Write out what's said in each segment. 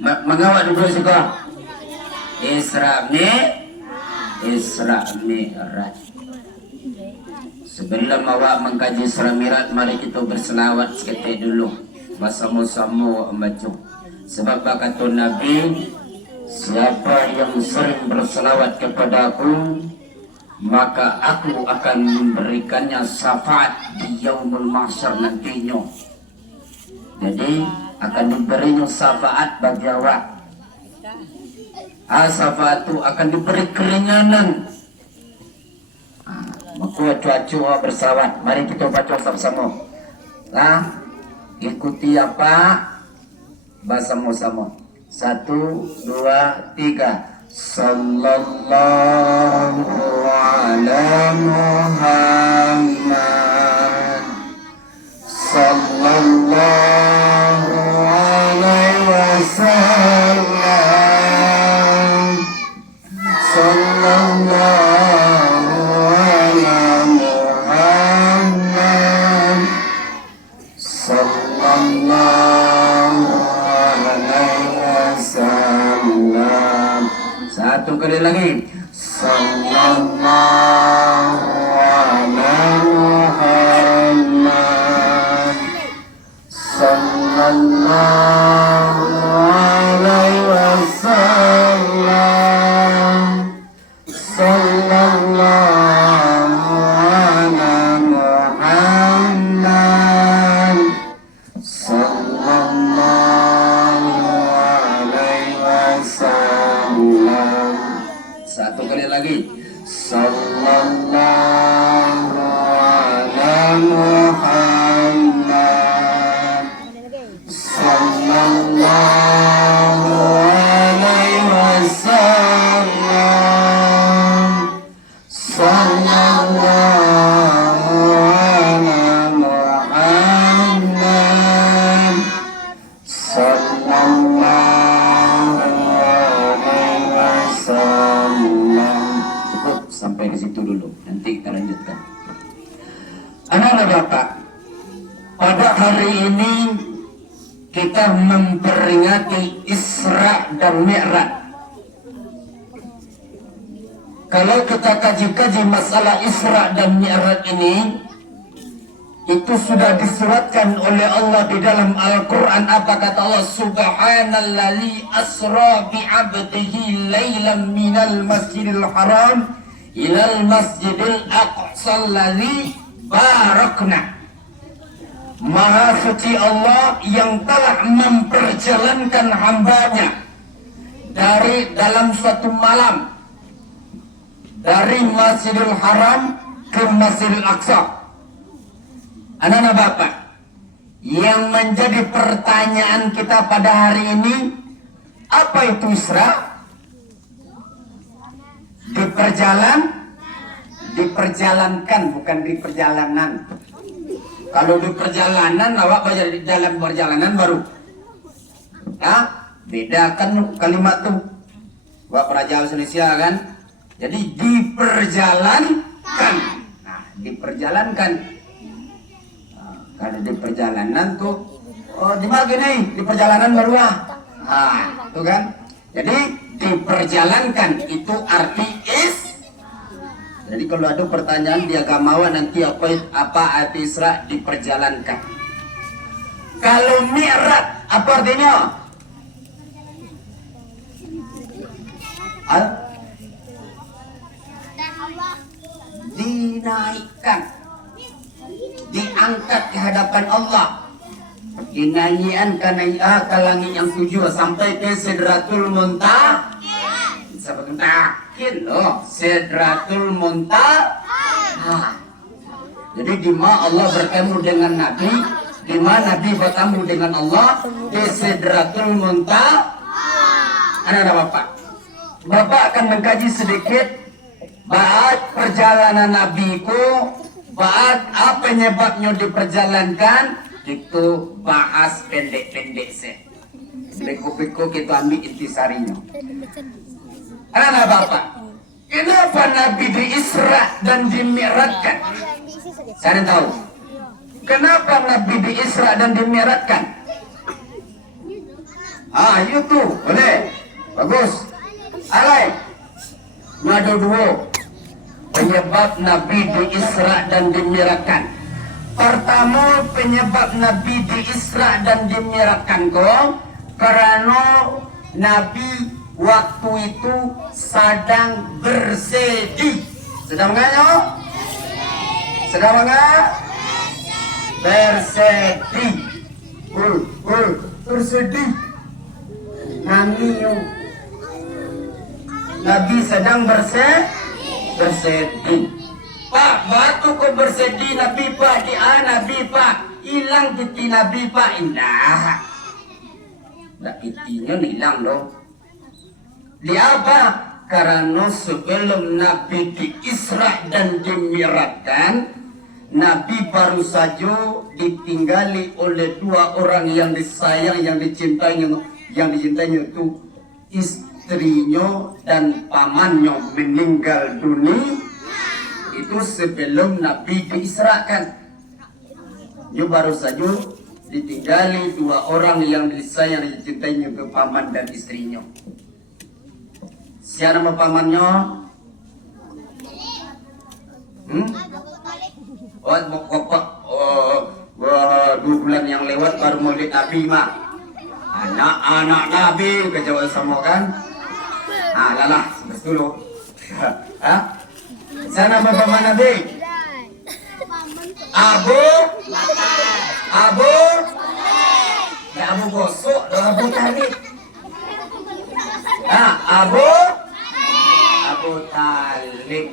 Mengawak dulu juga. Isra Mi'raj. Sebelum awak mengkaji Isra Mi'raj, mari kita berselawat seketik dulu. Bersama-sama membaca. Sebab kata Nabi, siapa yang sering berselawat kepada aku, maka aku akan memberikannya syafaat di yaumul mahsyar nantinya. Jadi akan diberinya syafaat bagi awak. Syafaat itu akan diberi keringanan. Maka cuaca berselawat. Mari kita baca sama-sama. Ikuti apa? Bersama-sama. 1, 2, 3. Sallallahu ala Muhammad. Sallallahu alaihi wasallam. Sallallahu ala Muhammad. Sallallahu alaihi wasallam. Satu kali lagi. Sallallahu ala Muhammad. Sallallahu alaihi wasallam. Sallallahu ala Muhammad. Sallallahu alaihi wasallam. Satu kali lagi. Sallallahu ala Muhammad. Sallallahu alaihi wasallam. Sallallahu ala Muhammad. Sallallahu alaihi wasallam. Cukup sampai di situ dulu. Nanti kita lanjutkan. Anak-anak Bapak, pada hari ini kita memperingati Isra dan Mi'raj. Kalau kita kaji-kaji masalah Isra dan Mi'raj ini, itu sudah disuratkan oleh Allah di dalam Al-Quran. Apa kata Allah? Subhanalladzi asra bi'abdihi laylan minal masjidil haram ilal masjidil aqsa alladzi barakna. Maha suci Allah yang telah memperjalankan hambanya dari dalam suatu malam dari Masjidil Haram ke Masjidil Aqsa. Anak-anak Bapak, yang menjadi pertanyaan kita pada hari ini, apa itu Isra? Diperjalankan, bukan di perjalanan. Kalau di perjalanan, awak baca di dalam perjalanan baru. Ya, beda kan kalimat tuh. Awak pernah Indonesia kan? Jadi diperjalankan. Nah, diperjalankan. Kalau di perjalanan tuh, di mana nih? Di perjalanan baru lah. Tuh kan? Jadi diperjalankan itu arti Jadi kalau ada pertanyaan di agamawan nanti apa arti Isra? Diperjalankan. Kalau Mi'raj apa artinya? Dinaikkan, diangkat ke hadapan Allah, dinaikkan ke langit yang tujuh sampai ke Sidratul Muntaha. Yakin loh, Sidratul Muntaha. Jadi di mana Allah bertemu dengan Nabi, di mana Nabi bertemu dengan Allah, di Sidratul Muntaha. Anak-anak Bapak akan mengkaji sedikit bahas perjalanan Nabi ku, bahas apa penyebabnya diperjalankan, itu bahas pendek-pendek sih. Beko-beko kita ambil intisarinya. Anak-anak Bapak, kenapa Nabi di-Isra dan di-Mi'rajkan? Saya tahu. Kenapa Nabi di-Isra dan di-Mi'rajkan? Ayo tuh, boleh. Bagus. Alay. Ada dua penyebab Nabi diisra dan dimirakan. Pertama, penyebab Nabi diisra dan dimirakan karena Nabi waktu itu sedang bersedih. Sedang enggak? Sedang enggak? Bersedih. Bersedih. Nangis. Nabi sedang bersedih. Pak, batu kau bersedih Nabi Pak, Nabi Pak, hilang titi Nabi Pak, indah. Dah titinya hilang dong. Dia apa? Karena sebelum Nabi diisra dan dimiratkan, Nabi baru saja ditinggali oleh dua orang yang disayang, yang dicintainya itu istrinya dan pamannya meninggal dunia. Itu sebelum Nabi diisrakan. Dia baru saja ditinggali dua orang yang disayang, yang dicintainya itu paman dan istrinya. Siapa nama pamannya? Oh, 2 bulan yang lewat baru maulid Nabi mah. Anak-anak Nabi kejauhan semua kan? Lalah, dulu. Siapa nama paman Nabi? Abu Abu gosok, Abu Talib. Abu Talib.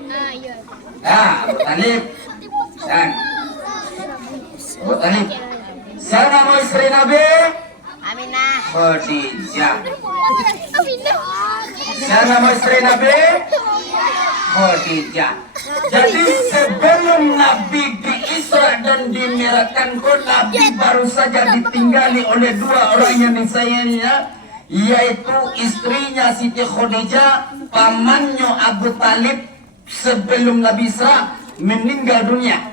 Abu Talib. Dan Abu Talib. Siapa nama istri Nabi? Aminah. Khadijah. Siapa nama istri Nabi? Khadijah. Jadi sebelum Nabi diisra dan dimiratkan, Nabi baru saja ditinggali oleh dua orang yang disayanginya, yaitu istrinya Siti Khadijah, pamannya Abu Talib. Sebelum Nabi Isra meninggal dunia,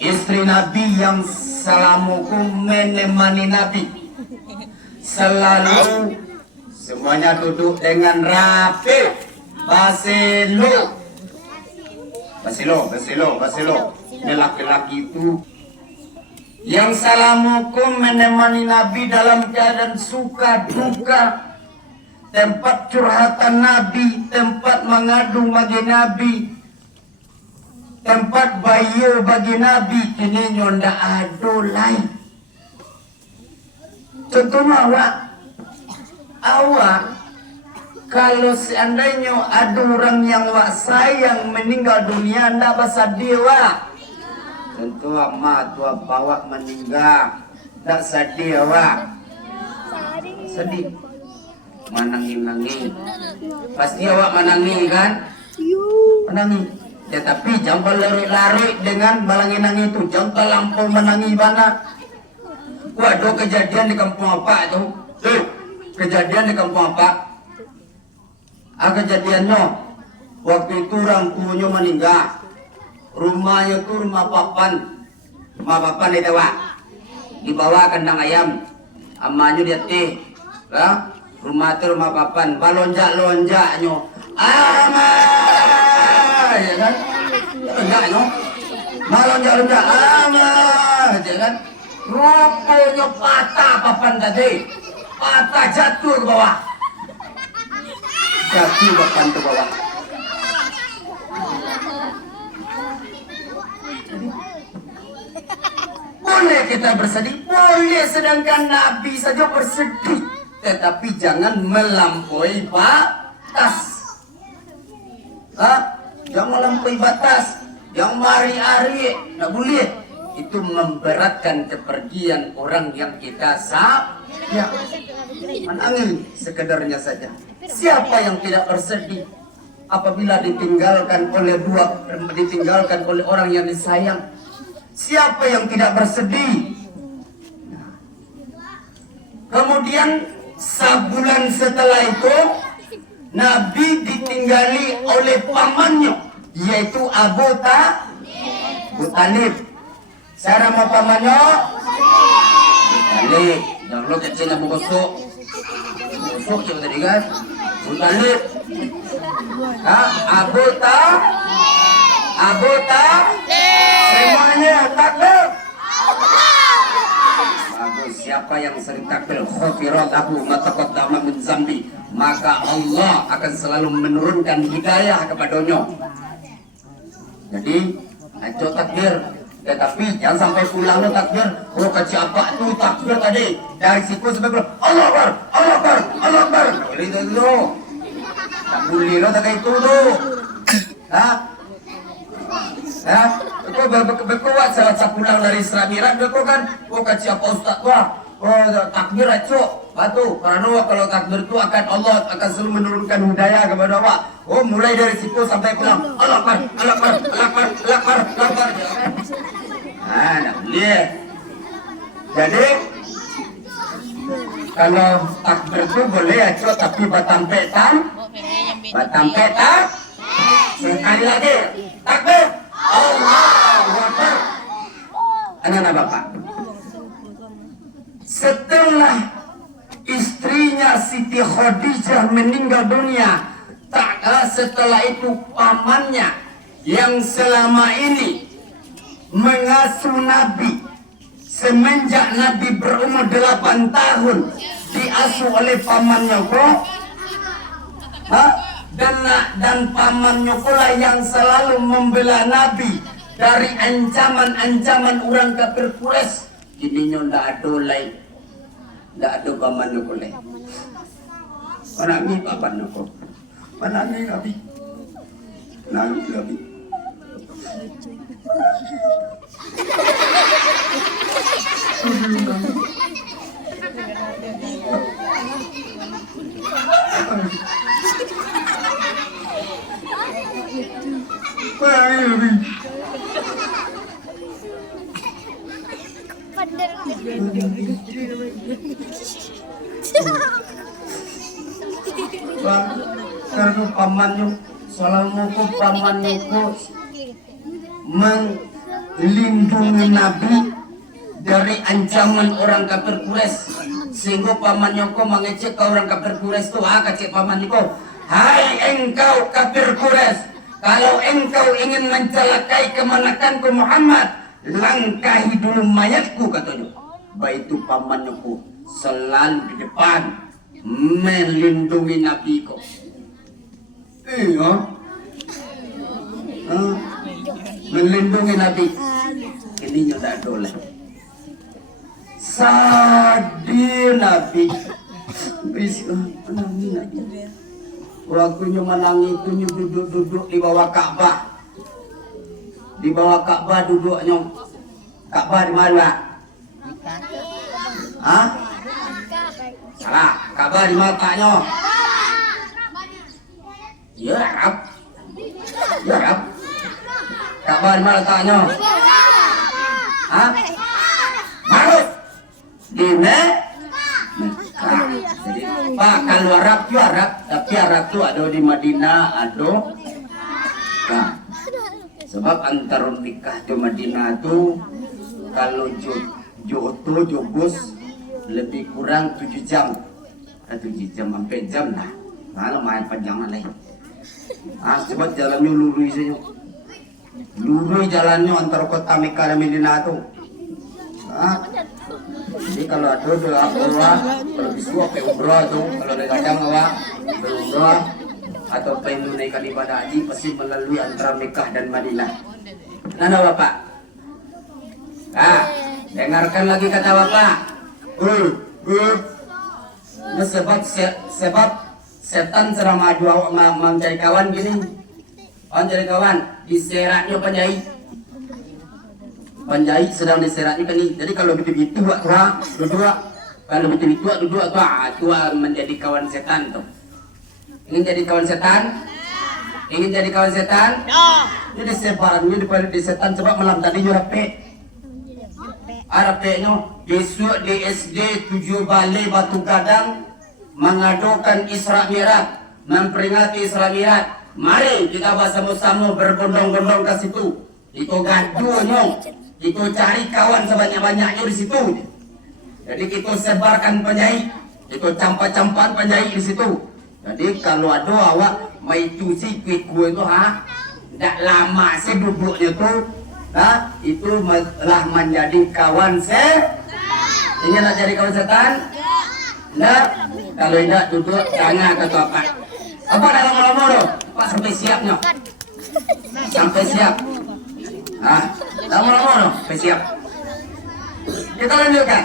istri Nabi yang salamukum menemani Nabi selalu, semuanya duduk dengan rapi. Basilo. Ini laki-laki itu yang salamukum menemani Nabi dalam keadaan suka duka, tempat curhatan Nabi, tempat mengadu bagi Nabi, tempat bayu bagi Nabi. Kini nyonda ado lain. Contohnya awak kalau seandainya ada orang yang sayang meninggal dunia, anda basah dewa. Tentu amat tua bawa meninggal, tak sedih awak. Sedih, menangis. Pasti awak menangis kan? Menangis. Tetapi jangan lari-lari dengan balangin itu. Jangan terlampau menangis mana. Waduh, kejadian di kampung apa itu? Kejadian di kampung apa? Kejadiannya waktu itu orang tuanya meninggal, rumahnya itu rumah papan itu dibawa kandang ayam, amanya dia teh, rumah itu rumah papan, balonjak-lonjaknya, ya kan, lonjaknya, balonjak-lonjak, ya kan, rupanya patah papan tadi, patah jatuh ke bawah. Jatuh papan ke bawah. Boleh kita bersedih, boleh, sedangkan Nabi saja bersedih, tetapi jangan melampaui batas. Jangan melampaui batas, yang mari-ari, tidak boleh. Itu memberatkan kepergian orang yang kita sayang. Menangis sekedarnya saja. Siapa yang tidak bersedih apabila ditinggalkan oleh orang yang disayang? Siapa yang tidak bersedih? Kemudian sebulan setelah itu Nabi ditinggali oleh pamannya, yaitu Abu Talib. Saya nama pamannya Talib. Jangan lo kecil Abu Gosok. Busuk coba tadi kan. Mutalib. Abu Talib. Semuanya takbir. Bagus. Siapa yang sering takbir, ghafirat lahu ma taqaddama min zambi, maka Allah akan selalu menurunkan hidayah kepadanya. Jadi, ayo takbir. Tetapi jangan sampai pulang lo takbir. Oh kecapa tu takbir tadi. Dari situ sampai pulang. Allah Akbar, Allah Akbar, Allah Akbar. Boleh itu tu. Tak boleh lo tak itu tu. Kau berkuat saat pulang dari Isra Mi'raj kau kan. Oh kecapa ustaz tua. Oh takbir aja. Batu. Karena kalau takbir itu akan Allah akan selalu menurunkan hidayah kepada awak. Oh mulai dari situ sampai pulang. Allah Akbar, Allah Akbar, Allah Akbar, Allah Akbar, Allah Akbar. Tak boleh. Jadi kalau takbir itu boleh aja tapi batang petan. Sekali lagi takbir. Allahu Akbar. Anak-anak Bapak. Setelah istrinya Siti Khadijah meninggal dunia, setelah itu pamannya yang selama ini mengasuh Nabi semenjak Nabi berumur 8 tahun diasuh oleh pamannya kok, dan pamannya pula yang selalu membela Nabi dari ancaman-ancaman orang kafir Quraisy. Kini ndak ada lain, ndak ada pamannya kok lain. Orang ni pamannya kok, mana ni Nabi, Nabi. Karena pamannya selalu pamannya melindungi Nabi dari ancaman orang kafir Quraisy, sehingga pamannya mengecek ke orang kafir Quraisy itu, kecek pamannya hai engkau kafir Quraisy, kalau engkau ingin mencelakai kemenakanku Muhammad, langkahi dulu mayatku, katanya. Baik itu pamannya selalu di depan melindungi Nabi kok. Melindungi Nabi. Ini tidak boleh. Sadih Nabi. Menangi Nabi. Waktunya menangi itu duduk di bawah Ka'bah. Di bawah Ka'bah duduknya. Ka'bah di mana? Salah. Ka'bah di matanya. Ya Arab. Ya Arab. Ka'bah di mana letaknya? Maruf. Di Mekah. Jadi Pak, kalau Arab itu Arab, tapi Arab itu ada di Madinah, ada. Nah, sebab antara Mekah ke Madinah itu kalau jobus lebih kurang 7 jam. 7 jam sampai jam lah. Mana main panjang lain. Sebab jalannya lurus saja. Lurus jalannya antara kota Mekah dan Madinah itu. Jadi kalau ada doa, kalau disuap ke umrah itu, kalau ada kadang awak berumrah atau pengen menunaikan ibadah haji pasti melalui antara Mekah dan Madinah. Nana Bapak. Dengarkan lagi kata Bapak. Sebab setan serang maju awak mencari kawan gini. Mencari kawan diseratnya penjahit sedang diseratnya kan ini. Jadi kalau begitu dua, kalau begitu dua itu menjadi kawan setan tuh. Ingin jadi kawan setan? Ingin jadi kawan setan? Jadi sebarannya di setan sebab malam tadi rapi. Rapinya besok di SD 7 Balai Batu Gadang mengadukan Isra Mi'raj, memperingati Isra Mi'raj. Mari kita bersama-sama berbondong-bondong ke situ. Itu gaduhnya, itu cari kawan sebanyak-banyaknya di situ. Jadi kita sebarkan penjahit Itu campa-campaan penjahit di situ. Jadi kalau ada awak mai cuci kue itu tidak lama saya duduknya tuh, itu lah menjadi kawan Ingin nak jadi kawan setan? Tidak. Kalau tidak duduk jangan kata apa. Apa dalam lama loh? Pak sampai siapnya. Sampai siap. Lama-lama loh, sampai siap. Kita lanjutkan.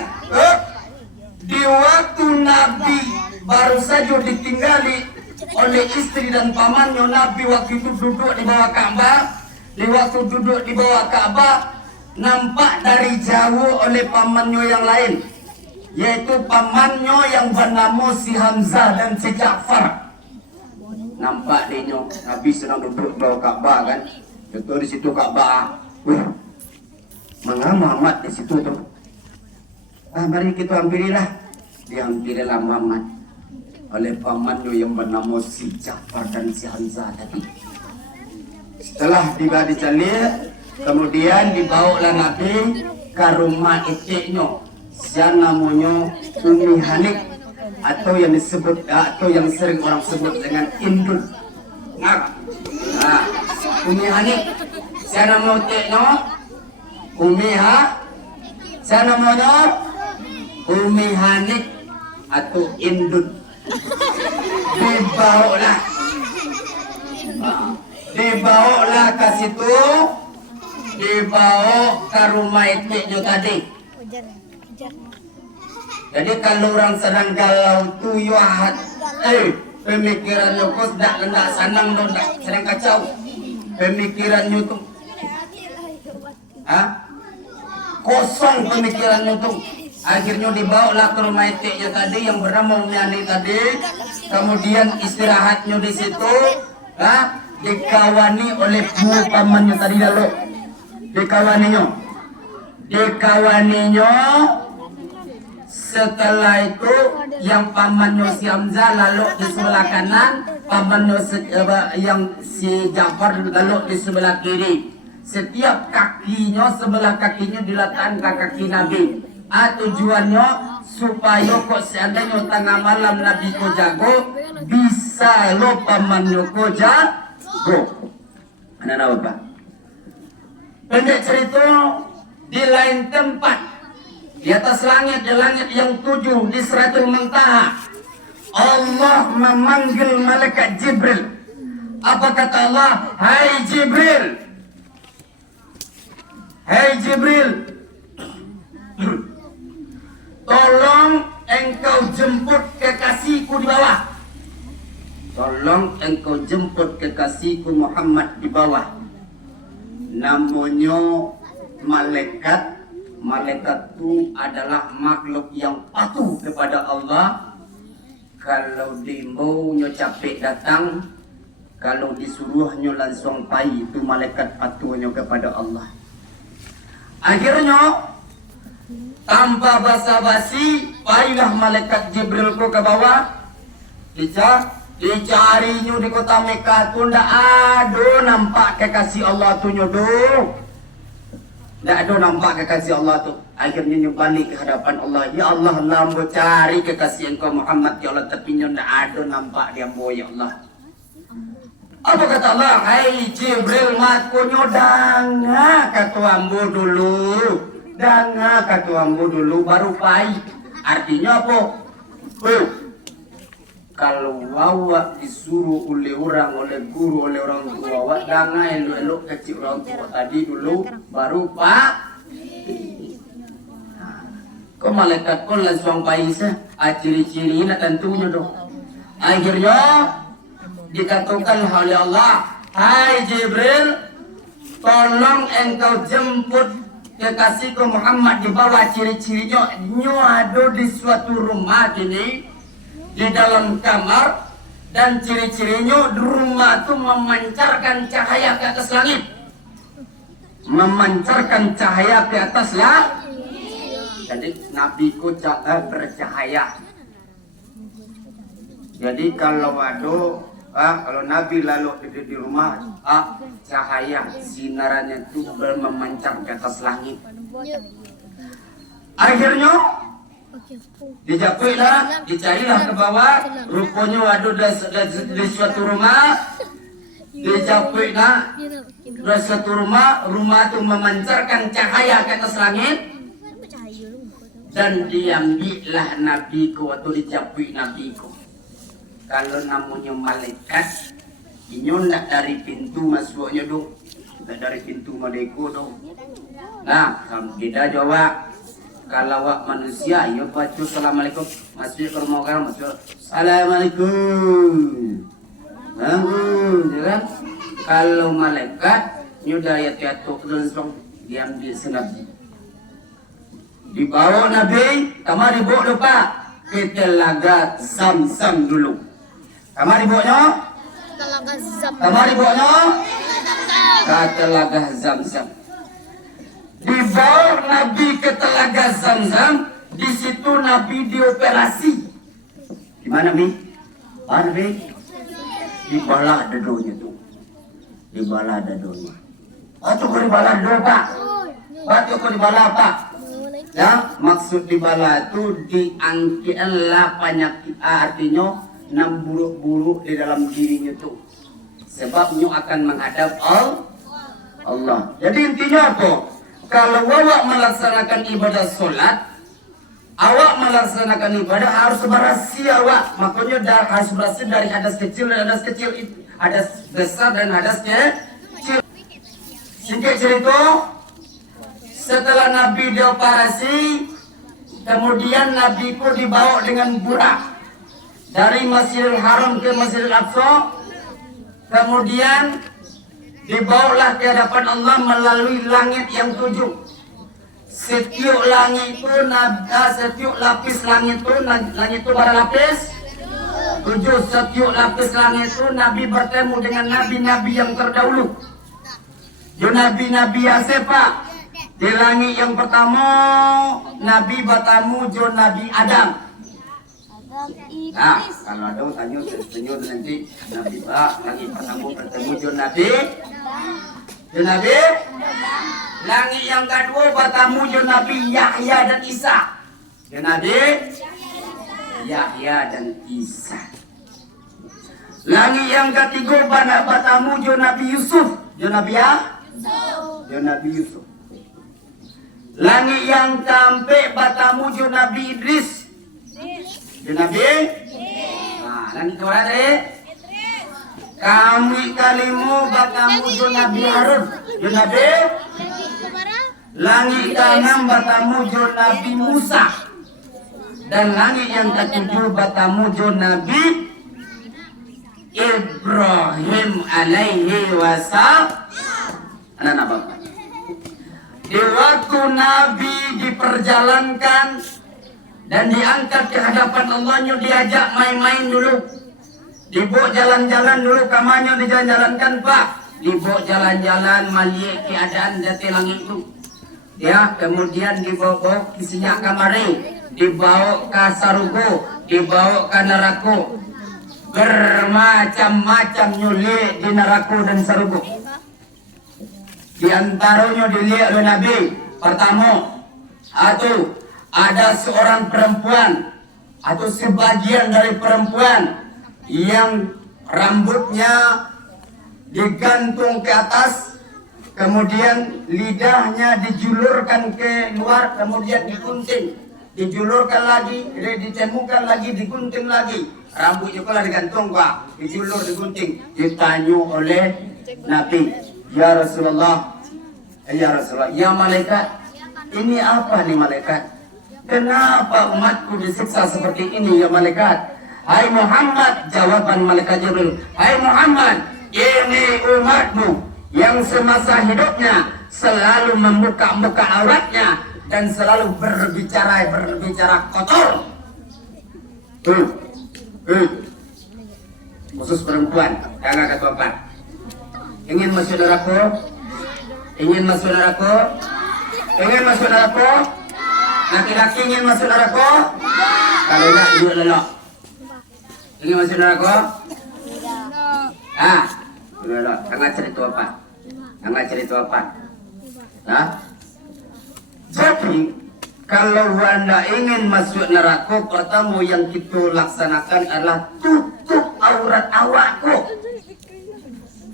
Di waktu Nabi baru saja ditinggali oleh istri dan pamannya, Nabi waktu itu duduk di bawah Ka'bah. Di waktu duduk di bawah Ka'bah, nampak dari jauh oleh pamannya yang lain, yaitu pamannya yang bernama si Hamzah dan si Ja'far. Nampak dia, Nabi sedang duduk di bawah Ka'bah kan. Betul di situ Ka'bah. Mengapa Muhammad di situ tuh? Mari kita hampirilah. Dihampirilah Muhammad oleh pamannya yang bernama si Ja'far dan si Hamzah tadi. Setelah tiba di Calir, kemudian dibawalah Nabi ke rumah itiknya, siapa namanya Umi Hanik, atau yang disebut atau yang sering orang sebut dengan Indul. Umi Hanik, siapa nama itiknya? Siapa namanya? Umi Hanik atau Indul. Dibawalah ke situ, dibawa ke rumah itiknya tadi. Jadi kalau orang sedang galau tu pemikirannya kok tidak senang dong, sedang kacau pemikirannya tu, kosong pemikirannya tu. Akhirnya dibawalah ke rumah itiknya tadi yang bernama Umi Hanik tadi. Kemudian istirahatnya di situ, dikawani oleh dua pamannya tadi lalu. Dikawaninya. Setelah itu yang pamannya si Hamzah lalu di sebelah kanan, pamannya yang si Ja'far lalu di sebelah kiri. Setiap kakinya, sebelah kakinya diletakkan ke kaki Nabi. Tujuannya supaya kok seandainya tengah malam Nabi ko jago, bisa lo pamannya ko jago. Anak apa? Pendek cerita, di lain tempat, di atas langit, di langit yang 7, di Sidratul Muntaha, Allah memanggil malaikat Jibril. Apa kata Allah? Hai Jibril, hai Jibril, tolong engkau jemput kekasihku di bawah. Tolong engkau jemput kekasihku Muhammad di bawah. Namanya malaikat. Malaikat itu adalah makhluk yang patuh kepada Allah. Kalau dimaunya capek datang, kalau disuruhnya langsung pai, itu malaikat patuhnya kepada Allah. Akhirnya tanpa basa-basi, pailah malaikat Jibril ke bawah. Dicarinya di kota Mekah tu ndak ada nampak kekasih Allah tu nyodo. Ndak ada nampak kekasih Allah tu. Akhirnya balik ke hadapan Allah. Ya Allah, lambo cari kekasih engkau Muhammad ya Allah, tapi ndak ada nampak dia mo ya Allah. Apa kata Allah? Hai Jibril, makunyo danga kata ambo dulu. Danga kata ambo dulu baru pai. Artinya apa? Kalau awak disuruh oleh orang, oleh guru, oleh orang tua awak, danga elok-elok kecil orang tua tadi dulu baru pak. Kau malaikat pun langsung pai sah. Ciri-ciri nak tentunya dong. Akhirnya dikatakan oleh Allah, hai Jibril, tolong engkau jemput kekasihku Muhammad di bawah. Ciri-cirinya ada di suatu rumah ini, di dalam kamar, dan ciri-cirinya di rumah itu memancarkan cahaya ke atas langit, memancarkan cahaya ke atas langit. Jadi Nabi ku bercahaya. Jadi kalau kalau Nabi lalu di rumah, cahaya sinarannya itu memancar ke atas langit. Akhirnya Dijapuilah, dicarilah ke bawah, rupanya ada di suatu rumah. Dijapuilah di suatu rumah itu memancarkan cahaya ke atas langit. Dan diambillah nabiku atau dijapui nabiku. Kalau namanya malaikat, ini nak dari pintu masuknya dong, nak dari pintu malaiku dong. Nah, kita jawab. Kalau wak manusia, ya baca assalamualaikum, masuk ke rumah orang, masuk assalamualaikum, bangun, ya kan? Kalau malaikat, nyudah ya tiatuk langsung diambil senabi. Dibawa Nabi, kamar dibawa lupa ke telaga Zam-Zam dulu. Kamar dibawanya? Kamar dibawanya? Ke telaga Zam-Zam. Dibawa Nabi ke telaga Zam-Zam, di situ Nabi dioperasi. Di mana Mi? Mana Mi? Di bala dadonya tuh. Di bala dadonya. Atau kau di bala dado Pak? Atau kau di bala Pak? Ya, maksud di bala itu diangkitlah penyakit, artinya 6 buruk-buruk di dalam dirinya itu. Sebab nyu akan menghadap Allah. Jadi intinya apa? Kalau awak melaksanakan ibadah solat, awak melaksanakan ibadah harus bersih awak. Makanya harus bersih dari hadas kecil dan hadas kecil, hadas besar dan hadas kecil. Singkat cerita, setelah Nabi dioperasi, kemudian Nabiku dibawa dengan burak dari Masjidil Haram ke Masjidil Aqsa. Kemudian dibawalah ke hadapan Allah melalui langit yang 7. Setiap langit itu, setiap lapis langit itu berapa lapis? 7. Setiap lapis langit itu Nabi bertemu dengan nabi-nabi yang terdahulu. Yo nabi-nabi yang siapa? Di langit yang pertama Nabi bertemu jo Nabi Adam. Nah, kalau ada tanya nanti Nabi Pak langit pertama bertemu jo Nabi. Langit yang kedua bertemu jo Nabi Yahya dan Isa. Jo Nabi Yahya dan Isa. Langit yang ketiga bertemu jo Nabi Yusuf. Jo Nabi Yusuf. Langit yang keempat bertemu jo Nabi Idris. Jo Nabi? Nah, langit keberapa tadi? Kami kalimu bertemu jo Nabi Harun. Jo Nabi? Langit keenam bertemu jo Nabi Musa. Dan langit yang ketujuh bertemu jo Nabi Ibrahim alaihi wassalam. Anak apa? Di waktu Nabi diperjalankan dan diangkat ke hadapan Allahnya, diajak main-main dulu, dibawa jalan-jalan dulu. Kamarnya dijalan-jalankan Pak, dibawa jalan-jalan melihat keadaan jati langit itu. Ya, kemudian dibawa ke sinyak kamari, dibawa ke sarugo, dibawa ke neraka, bermacam-macam nyulik di neraka dan sarugo. Di antaranya dilihat oleh Nabi. Pertama, atau ada seorang perempuan atau sebagian dari perempuan yang rambutnya digantung ke atas, kemudian lidahnya dijulurkan ke luar, kemudian digunting, dijulurkan lagi, ditemukan lagi, digunting lagi, rambutnya pula digantung Pak, dijulur, digunting. Ditanya oleh Nabi, ya Rasulullah, ya malaikat, ini apa nih malaikat? Kenapa umatku disiksa seperti ini ya malaikat? Hai Muhammad, jawaban malaikat Jibril, hai Muhammad, ini umatmu yang semasa hidupnya selalu membuka auratnya dan selalu berbicara kotor. Khusus perempuan, kakak ketua. Ingin masuk neraka? Ingin masuk neraka? Ingin masuk neraka? Laki-laki ingin masuk neraka? Kalau enggak, yuk lelok. Ingin masuk neraka? Ah, lelok. Jangan cerita apa? Jangan cerita apa? Nah, jadi Kalau Anda ingin masuk neraka, pertama yang kita laksanakan adalah tutup aurat awakku.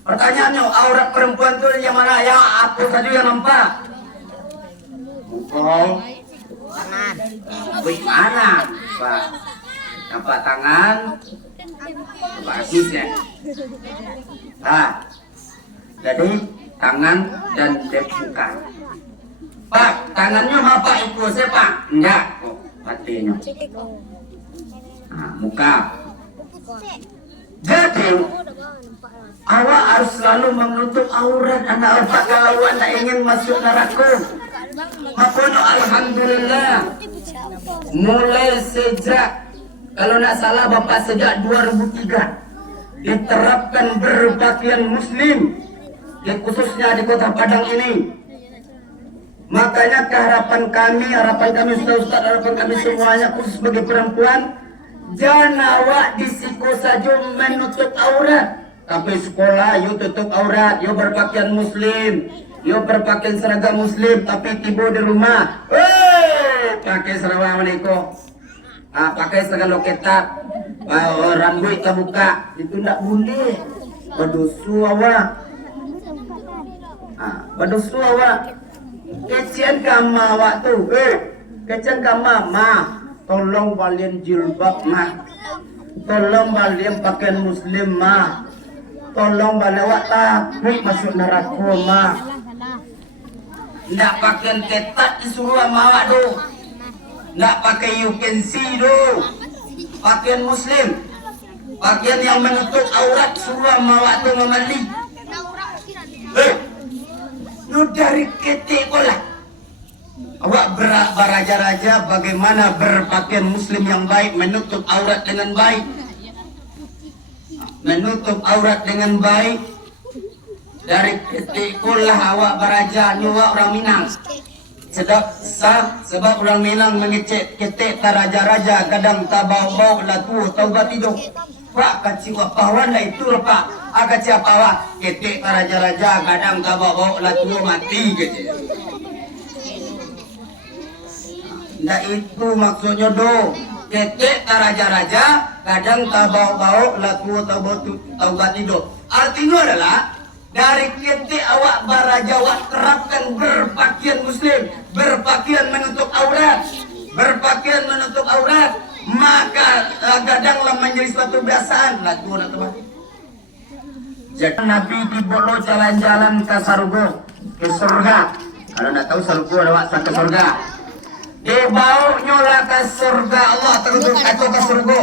Pertanyaannya, aurat perempuan itu yang mana? Yang apa saja yang nampak? Bukol, tangan. Bagaimana? Pak, nampak tangan, nampak asis ya. Nah, jadi tangan dan muka. Pak, tangannya bapak ikut saya pak? Enggak kok, patinya. Nah, muka. Jadi awak harus selalu menutup aurat anak awak kalau anda ingin masuk neraka. Makanya alhamdulillah mulai sejak, kalau nak salah bapak, sejak 2003 diterapkan berpakaian muslim khususnya di Kota Padang ini. Makanya harapan kami ustaz-ustaz, harapan kami semuanya khusus bagi perempuan, jangan awak disiko saja menutup aurat. Tapi sekolah, yuk tutup aurat, yuk berpakaian muslim, yuk berpakaian seragam muslim, tapi tiba di rumah, pakai seragam meniko, pakai seragam loketak, rambut terbuka, itu tidak boleh. Berdosa awak, berdosa awak. Kecian kama awak tu, kecian kama, tolong balian jilbab tolong balian pakaian muslim tolong balian awak takut masuk neraka ndak pakaian ketat disuruh sama awak tu, ndak pakai you can see tu, pakaian muslim, pakaian yang menutup aurat suruh sama awak tu memandi. Lu dari ketik bola. Awak beraja-raja bagaimana berpakaian muslim yang baik, menutup aurat dengan baik. Menutup aurat dengan baik. Dari ketik bola awak beraja, nyuwak orang Minang. Sebab orang Minang mengecek ketik taraja-raja, kadang tabau-bau latu taubat hidup. Pak kacau pawan lah itu pak. Agak siapa awak ketik raja-raja kadang tabau latu mati gitu. Ndak itu maksudnya do. Ketik raja-raja kadang tabau latu taubat hidup. Artinya adalah dari ketik awak baraja awak terapkan berpakaian muslim, berpakaian menutup aurat, berpakaian menutup aurat, maka kadanglah menjadi suatu kebiasaan lah tuh teman. Jadi Nabi dibawa jalan-jalan ke surga. Kalau nak tahu surga lewat ke surga. Dibawanya lah ke surga Allah terus atau ke surga.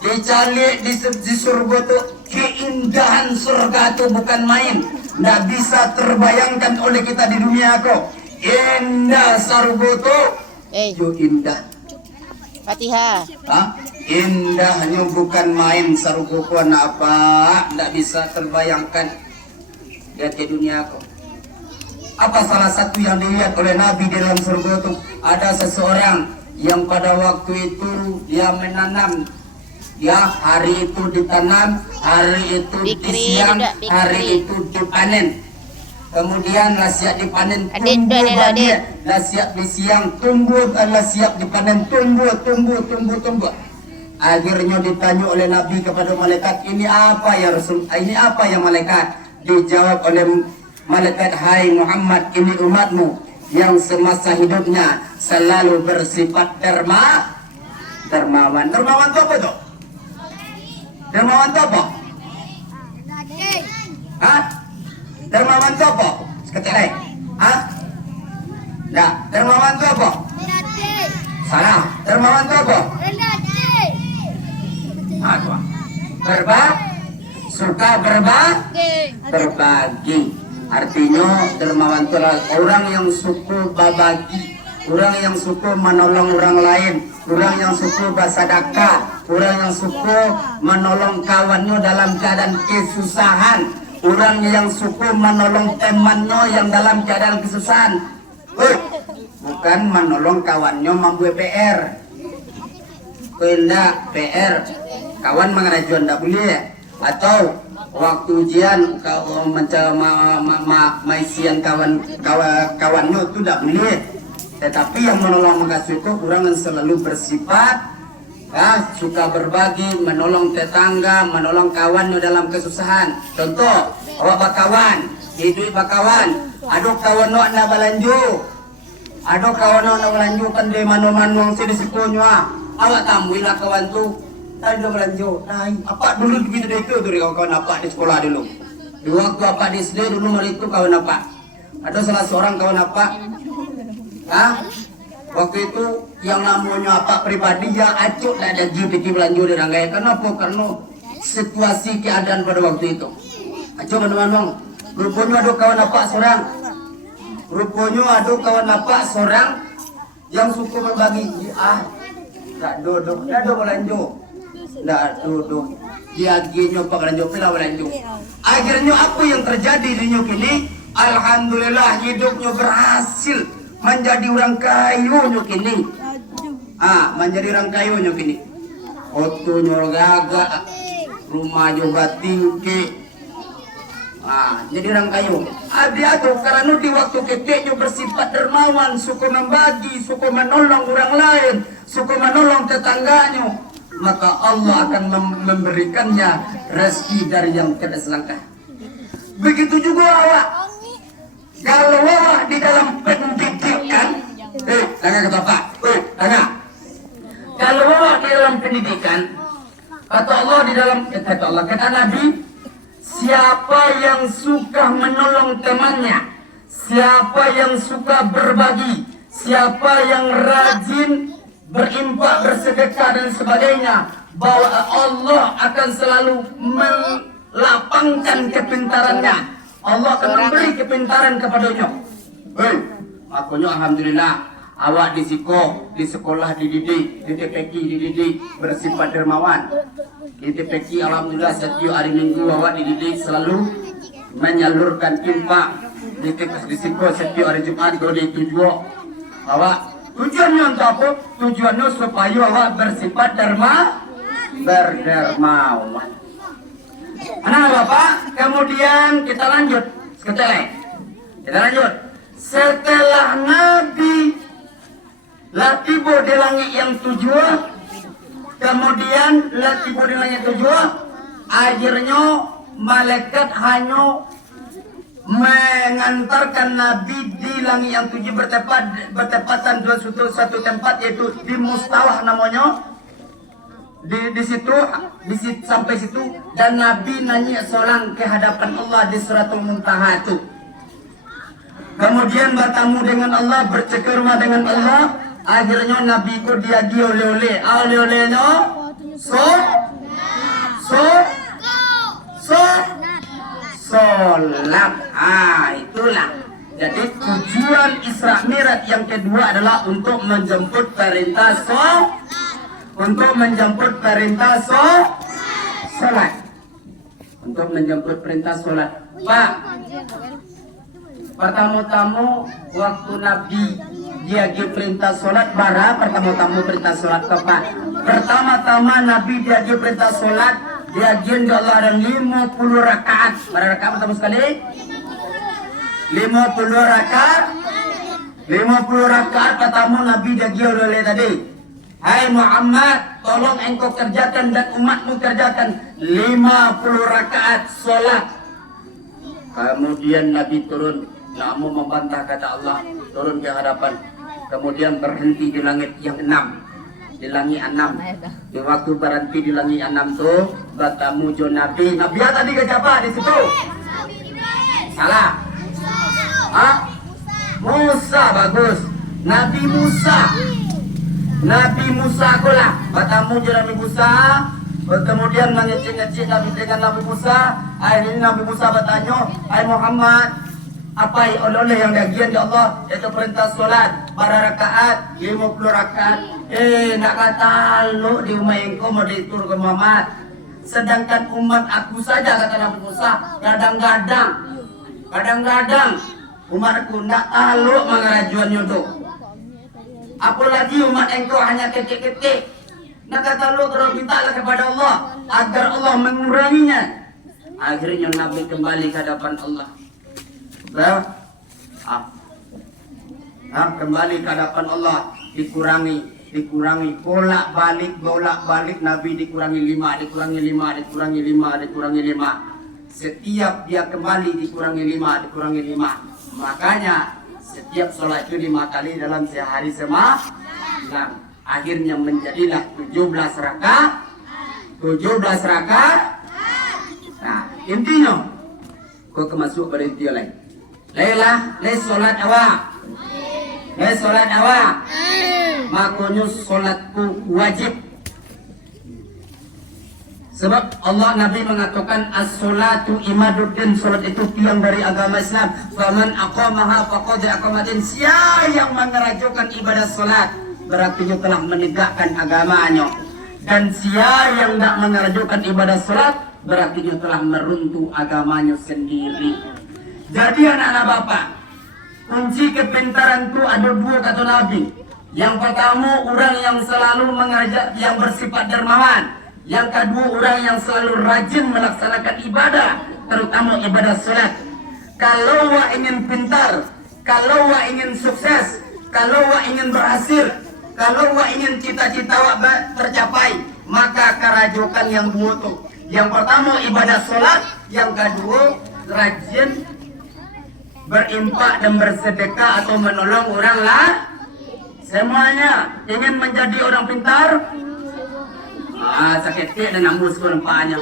Dicari di surga tu keindahan surga tu bukan main. Nggak bisa terbayangkan oleh kita di dunia kok. Indah surga tu, yo indah. Fatihah. Indahnya bukan main sarugo ku anak apa, tidak bisa terbayangkan lihat di dunia kok. Apa salah satu yang dilihat oleh Nabi di dalam surga itu? Ada seseorang yang pada waktu itu dia menanam, ya hari itu ditanam, hari itu disiang, hari itu dipanen. Kemudian lah siap dipanen tumbuh banyak, lah siap disiang tumbuh, lah siap dipanen tumbuh. Akhirnya ditanya oleh Nabi kepada malaikat, ini apa ya Rasul? Ini apa ya malaikat? Dijawab oleh malaikat, hai Muhammad, ini umatmu yang semasa hidupnya selalu bersifat dermawan. Dermawan itu apa tuh? Dermawan itu apa? Dermawan itu apa? Seketik. Enggak. Dermawan itu apa? Salah. Dermawan itu apa? Suka berbagi. Artinya dermawan itu orang yang suka berbagi, orang yang suka menolong orang lain, orang yang suka bersedekah, orang yang suka menolong kawannya dalam keadaan kesusahan, orang yang suka menolong temannya yang dalam keadaan kesusahan. Bukan menolong kawannya mampu PR. Kena PR kawan mengerajuan tak boleh, atau waktu ujian kau maisian kawannya itu tak boleh. Tetapi yang menolong mengasuh itu orang yang selalu bersifat suka berbagi, menolong tetangga, menolong kawannya dalam kesusahan. Contoh, awak bakawan, hidup bakawan, aduh kawan nak balanju, aduh kawan nak balanju kan di manu-manu si di sikunya, awak tamuilah kawan tu, tadi dah balanju, apa dulu begitu deh tu kawan apa di sekolah dulu, di waktu apa di SD dulu malah itu kawan apa, ada salah seorang kawan apa, waktu itu yang namanya apa pribadi ya acuk tak ada GPT belanja di ranggai. Kenapa? Karena situasi keadaan pada waktu itu. Acuk teman-teman, rupanya ada kawan apa seorang, yang suka berbagi. Tak duduk belanja, tak duduk. Dia nyoba belanja pula belanja. Akhirnya apa yang terjadi di nyok ini? Alhamdulillah hidupnya berhasil. Menjadi orang kayu nyok ini, menjadi orang kayu nyok ini. Otonya gagak, rumah juga tinggi, jadi orang kayu. Dia tuh karena di waktu kecilnya bersifat dermawan, suka membagi, suka menolong orang lain, suka menolong tetangganya, maka Allah akan memberikannya rezeki dari yang tidak selangkah. Begitu juga awak. Kalau awak di dalam pendidikan, dengar kata Pak, dengar. Kalau awak di dalam pendidikan, kata Allah di dalam kata Nabi, siapa yang suka menolong temannya, siapa yang suka berbagi, siapa yang rajin berinfak, bersedekah dan sebagainya, bahwa Allah akan selalu melapangkan kepintarannya. Allah akan memberi kepintaran kepadanya. Makanya alhamdulillah awak di sekolah dididik, di TPQ dididik bersifat dermawan. Di TPQ alhamdulillah setiap hari Minggu awak dididik selalu menyalurkan infak. Di sekolah setiap hari Jumat di tujuan awak. Tujuannya untuk apa? Tujuannya supaya awak bersifat berdermawan. Anak Bapak, kemudian kita lanjut. Setelah Nabi latibo di langit yang tujuh, kemudian latibo di langit tujuh, akhirnya malaikat hanya mengantarkan Nabi di langit yang tujuh bertepatan satu tempat, yaitu di Mustawah namanya. Di situ sampai situ, dan Nabi nanya solang ke hadapan Allah di Suratul Muntaha itu. Kemudian bertemu dengan Allah, bercengkerama dengan Allah. Akhirnya Nabi itu diagi oleh-olehnya solat. Itulah. Jadi tujuan Isra Mi'raj yang kedua adalah untuk menjemput perintah sholat. Untuk menjemput perintah sholat. Pak, pertama-tama waktu Nabi dia perintah sholat, pertama-tama perintah sholat ke Pak. Pertama-tama Nabi dia perintah sholat, dia Allah dan 50 rakaat. Berapa rakaat pertama sekali? 50 rakaat pertama Nabi dia oleh tadi. Hai Muhammad, tolong engkau kerjakan dan umatmu kerjakan 50 rakaat sholat. Kemudian Nabi turun, namun membantah kata Allah, turun ke hadapan. Kemudian berhenti di langit yang 6. Di langit 6. Di waktu berhenti di langit 6 tuh, bertemu jo Nabi. Nabi tadi ke siapa di situ? Salah. Musa, bagus. Nabi Musa kulah bertemu dengan Nabi Musa, kemudian mengecek-ngecek Nabi dengan Nabi Musa. Akhirnya Nabi Musa bertanya, hai Muhammad, apa oleh yang bagian ya Allah, yaitu perintah solat, para rakaat, 50 rakaat. Nak kata lu di rumah engkau mau ditur ke Muhammad, sedangkan umat aku saja, kata Nabi Musa, kadang-kadang umatku nak tahu mengarajuannya tuh. Apalagi umat engkau hanya kecil-kecil. Nak kata lu terus mintalah kepada Allah agar Allah menguranginya. Akhirnya Nabi kembali ke hadapan Allah. kembali ke hadapan Allah, dikurangi bolak balik Nabi dikurangi 5. Setiap dia kembali dikurangi 5. Makanya setiap sholat itu 5 kali dalam sehari semalam. Akhirnya menjadilah 17 rakaat. Nah, intinya kau kemasuk berinti lain. Lelah, sholat awak. Makanya sholatku wajib. Sebab Allah Nabi mengatakan as-sholatu imaduddin, sholat itu tiang dari agama Islam. Faman aqamaha faqad aqamaddin. Siapa yang mengerajukan ibadah sholat berarti dia telah menegakkan agamanya. Dan siapa yang tidak mengerajukan ibadah sholat berarti dia telah meruntuh agamanya sendiri. Jadi anak-anak bapak, kunci kepintaran itu ada 2 kata Nabi. Yang pertama, orang yang selalu mengajak, yang bersifat dermawan. Yang kedua, orang yang selalu rajin melaksanakan ibadah, terutama ibadah sholat. Kalau wah ingin pintar, kalau wah ingin sukses, kalau wah ingin berhasil, kalau wah ingin cita-cita wah tercapai, maka kerajukan yang 2 tuh. Yang pertama ibadah sholat, yang kedua rajin berimpak dan bersedekah atau menolong orang lah. Semuanya ingin menjadi orang pintar. Sakit dan nambus ko nampaknya.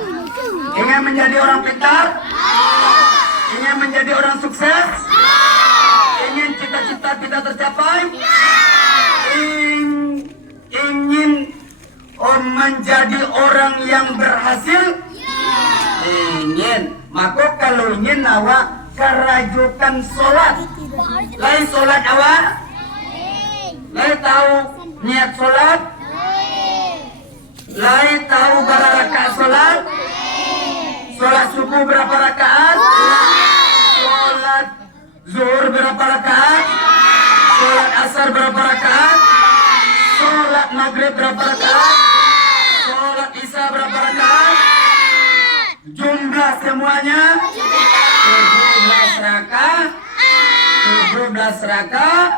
Ingin menjadi orang pintar? Ingin menjadi orang sukses? Ingin cita-cita kita tercapai? Ingin menjadi orang yang berhasil? Ingin. Maka kalau ingin awak kerajukan sholat. Lain sholat awak? Lain tahu niat sholat? Lain tahu berapa rakaat sholat? Sholat subuh berapa rakaat? Sholat zuhur berapa rakaat? Sholat asar berapa rakaat? Sholat maghrib berapa rakaat? Sholat isya berapa rakaat? Jumlah semuanya 17 rakaat. 17 rakaat.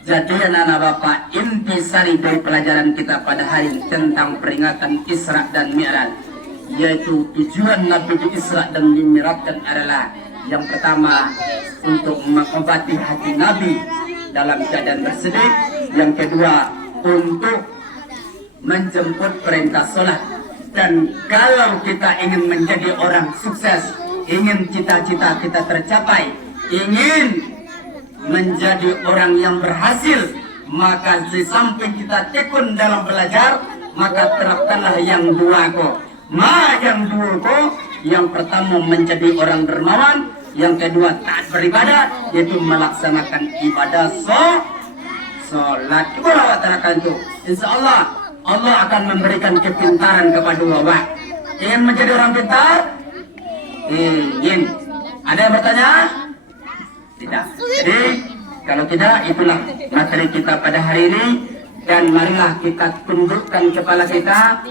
Jadi anak-anak bapak, intisari dari pelajaran kita pada hari ini tentang peringatan Isra dan Mi'raj, yaitu tujuan Nabi di Isra dan di Mi'rajkan adalah yang pertama untuk mengobati hati Nabi dalam keadaan bersedih, yang kedua untuk menjemput perintah sholat. Dan kalau kita ingin menjadi orang sukses, ingin cita-cita kita tercapai, ingin menjadi orang yang berhasil, maka di samping kita tekun dalam belajar, maka terapkanlah yang 2 ko. Yang 2 ko, yang pertama menjadi orang dermawan, yang kedua taat beribadah, yaitu melaksanakan ibadah sholat. Itu awak terapkan itu. Insya Allah Allah akan memberikan kepintaran kepada awak. Ingin menjadi orang pintar? Ingin. Ada yang bertanya? Tidak. Jadi kalau tidak, itulah materi kita pada hari ini. Dan marilah kita tundukkan kepala kita